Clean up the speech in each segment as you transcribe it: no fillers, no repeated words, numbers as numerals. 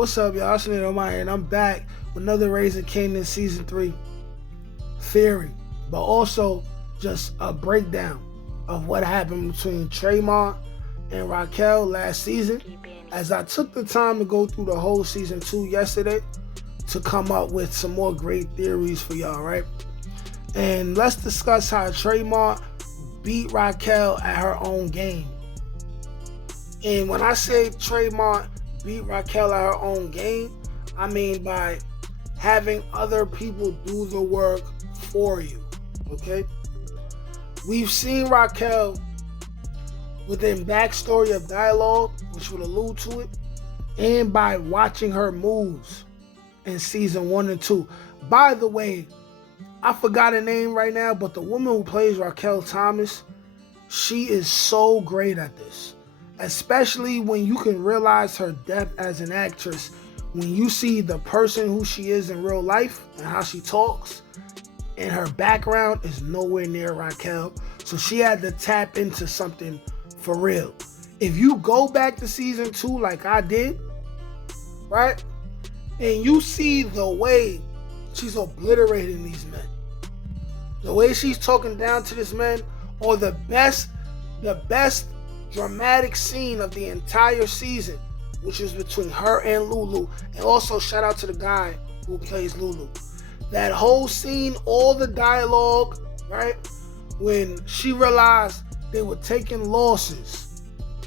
What's up, y'all? It's Nate O'Meara, and I'm back with another Raising Kanan Season 3 theory, but also just a breakdown of what happened between Traymont and Raquel last season, as I took the time to go through the whole Season 2 yesterday to come up with some more great theories for y'all, right? And let's discuss how Traymont beat Raquel at her own game. And when I say Traymont beat Raquel at her own game, I mean by having other people do the work for you, okay? We've seen Raquel within backstory of dialogue, which would allude to it, and by watching her moves in Season 1 and 2. By the way, I forgot her name right now, but the woman who plays Raquel Thomas, she is so great at this. Especially when you can realize her depth as an actress, when you see the person who she is in real life and how she talks, and her background is nowhere near Raquel. So she had to tap into something for real. If you go back to Season 2 like I did, right, and you see the way she's obliterating these men, the way she's talking down to this man, or the best dramatic scene of the entire season, which is between her and Lulu. And also shout out to the guy who plays Lulu. That whole scene, all the dialogue, right? When she realized they were taking losses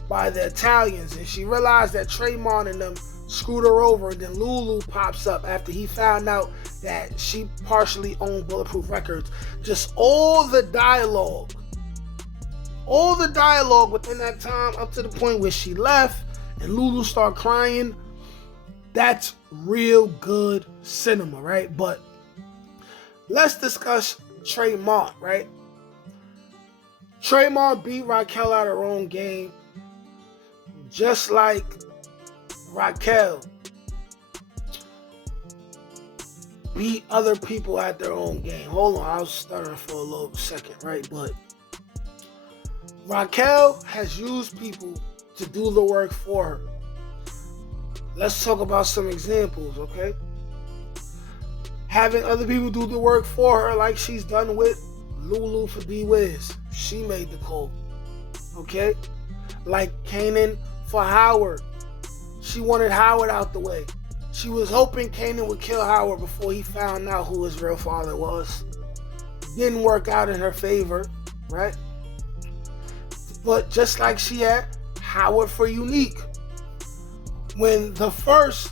by the Italians, and she realized that Traymont and them screwed her over, and then Lulu pops up after he found out that she partially owned Bulletproof Records. Just all the dialogue within that time, up to the point where she left and Lulu started crying. That's real good cinema, right? But let's discuss Traymont, right? Traymont beat Raquel at her own game, just like Raquel beat other people at their own game. Hold on, I was stuttering for a little second, right? But Raquel has used people to do the work for her. Let's talk about some examples, okay? Having other people do the work for her, like she's done with Lulu for D-Wiz. She made the call, okay? Like Kanan for Howard. She wanted Howard out the way. She was hoping Kanan would kill Howard before he found out who his real father was. Didn't work out in her favor, right? But just like she had Howard for Unique. When the first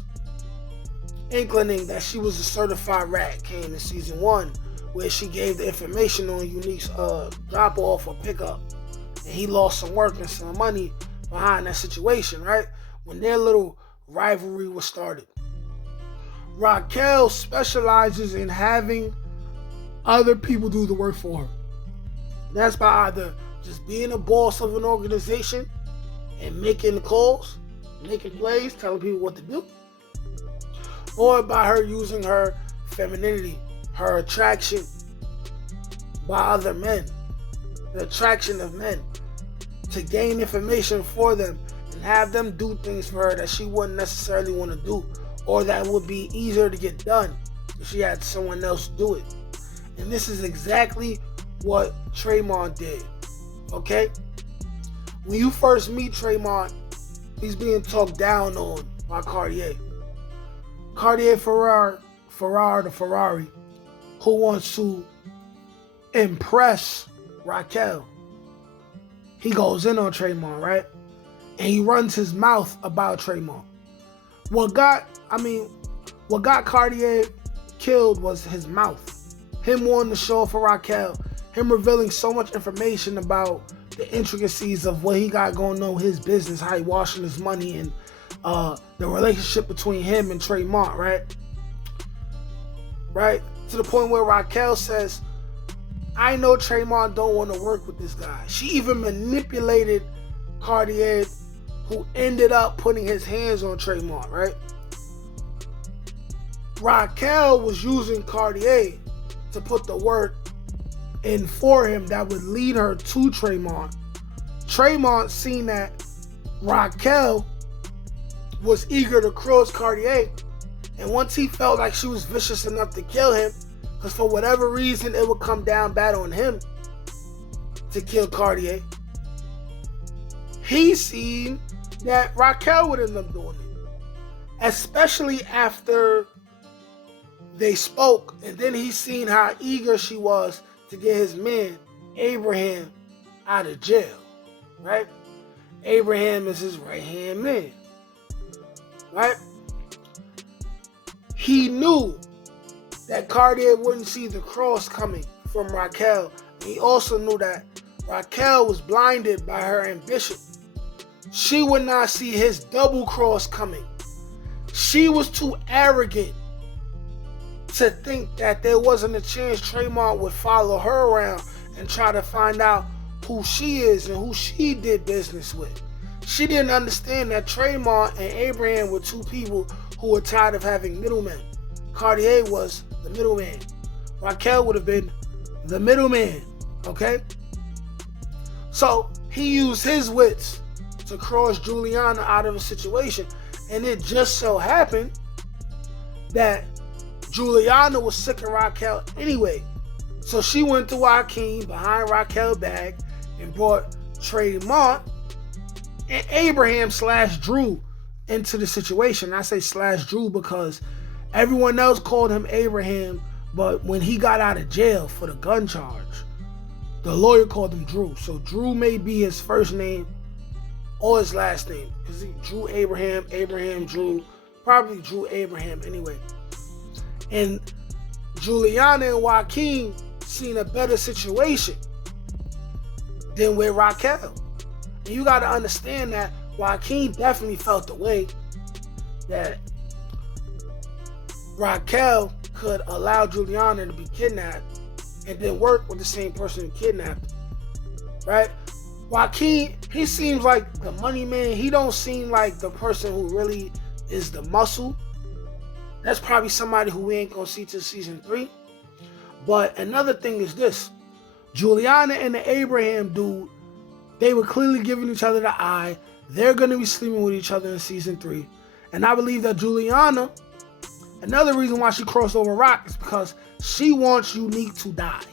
inclining that she was a certified rat came in Season 1, where she gave the information on Unique's drop off or pickup, and he lost some work and some money behind that situation, right? When their little rivalry was started. Raquel specializes in having other people do the work for her. That's by either just being a boss of an organization and making the calls, making plays, telling people what to do, or by her using her femininity, her attraction by other men, the attraction of men, to gain information for them and have them do things for her that she wouldn't necessarily want to do, or that would be easier to get done if she had someone else do it. And this is exactly what Traymont did. Okay? When you first meet Traymont, he's being talked down on by Cardier. Cardier Ferrari, who wants to impress Raquel. He goes in on Traymont, right? And he runs his mouth about Traymont. What got Cardier killed was his mouth. Him wanting to show for Raquel. Him revealing so much information about the intricacies of what he got going on, his business, how he washing his money, and the relationship between him and Traymont, right? Right? To the point where Raquel says, I know Traymont don't want to work with this guy. She even manipulated Cardier, who ended up putting his hands on Traymont, right? Raquel was using Cardier to put the work in for him that would lead her to Traymont. Traymont seen that Raquel was eager to cross Cardier. And once he felt like she was vicious enough to kill him, because for whatever reason it would come down bad on him to kill Cardier, he seen that Raquel would end up doing it. Especially after they spoke, and then he seen how eager she was to get his man, Abraham, out of jail, right? Abraham is his right-hand man, right? He knew that Cardier wouldn't see the cross coming from Raquel. He also knew that Raquel was blinded by her ambition. She would not see his double cross coming. She was too arrogant to think that there wasn't a chance Traymont would follow her around and try to find out who she is and who she did business with. She didn't understand that Traymont and Abraham were two people who were tired of having middlemen. Cardier was the middleman. Raquel would have been the middleman, okay? So he used his wits to cross Juliana out of a situation, and it just so happened that Juliana was sick of Raquel anyway. So she went to Joaquin behind Raquel's back and brought Traymont and Abraham / Drew into the situation. I say / Drew because everyone else called him Abraham, but when he got out of jail for the gun charge, the lawyer called him Drew. So Drew may be his first name or his last name, because Drew Abraham, Abraham Drew, probably Drew Abraham anyway. And Juliana and Joaquin seen a better situation than with Raquel. And you got to understand that Joaquin definitely felt the way that Raquel could allow Juliana to be kidnapped and then work with the same person who kidnapped her, right? Joaquin, he seems like the money man. He don't seem like the person who really is the muscle. That's probably somebody who we ain't gonna see till season 3. But another thing is this. Juliana and the Abraham dude, they were clearly giving each other the eye. They're gonna be sleeping with each other in season 3. And I believe that Juliana, another reason why she crossed over Rock is because she wants Unique to die.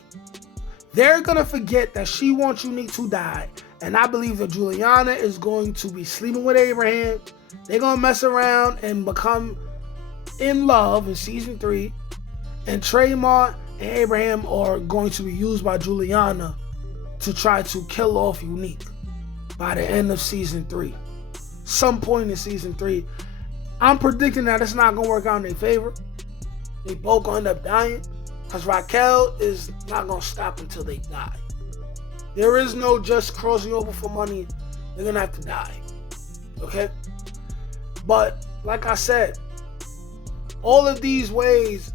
They're gonna forget that she wants Unique to die. And I believe that Juliana is going to be sleeping with Abraham. They're gonna mess around and become in love in season 3. And Traymont and Abraham are going to be used by Juliana to try to kill off Unique by the end of season 3. Some point in season 3. I'm predicting that it's not gonna work out in their favor. They both gonna end up dying, because Raquel is not gonna stop until they die. There is no just crossing over for money. They're gonna have to die. Okay? But like I said, all of these ways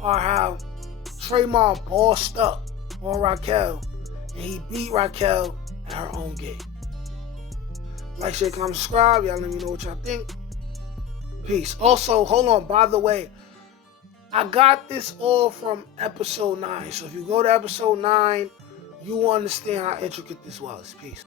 are how Traymont bossed up on Raquel, and he beat Raquel at her own game. Like, share, comment, subscribe. Y'all let me know what y'all think. Peace. Also, hold on, by the way, I got this all from episode 9. So if you go to episode 9, you understand how intricate this was. Peace.